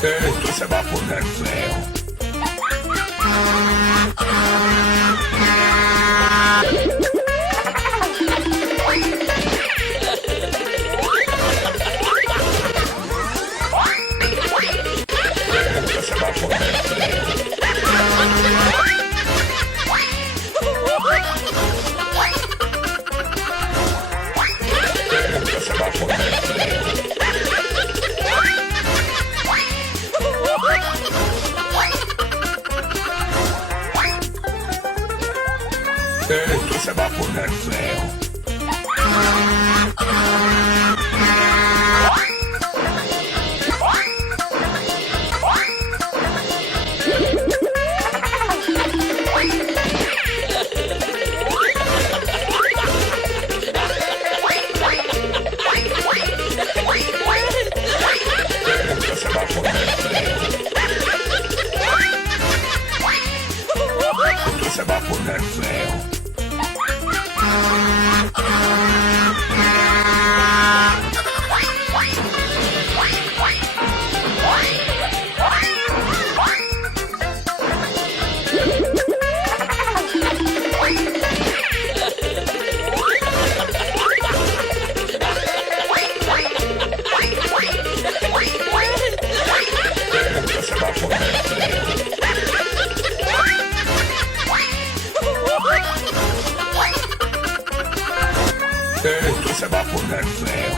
Esto se va a poner feo. Esto se va a poner feo. Esto se va a poner feo. Esto se va a poner feo. Esto se va a poner feo. Esto se va a poner feo. Esto se va a poner feo. Esto se va a poner feo.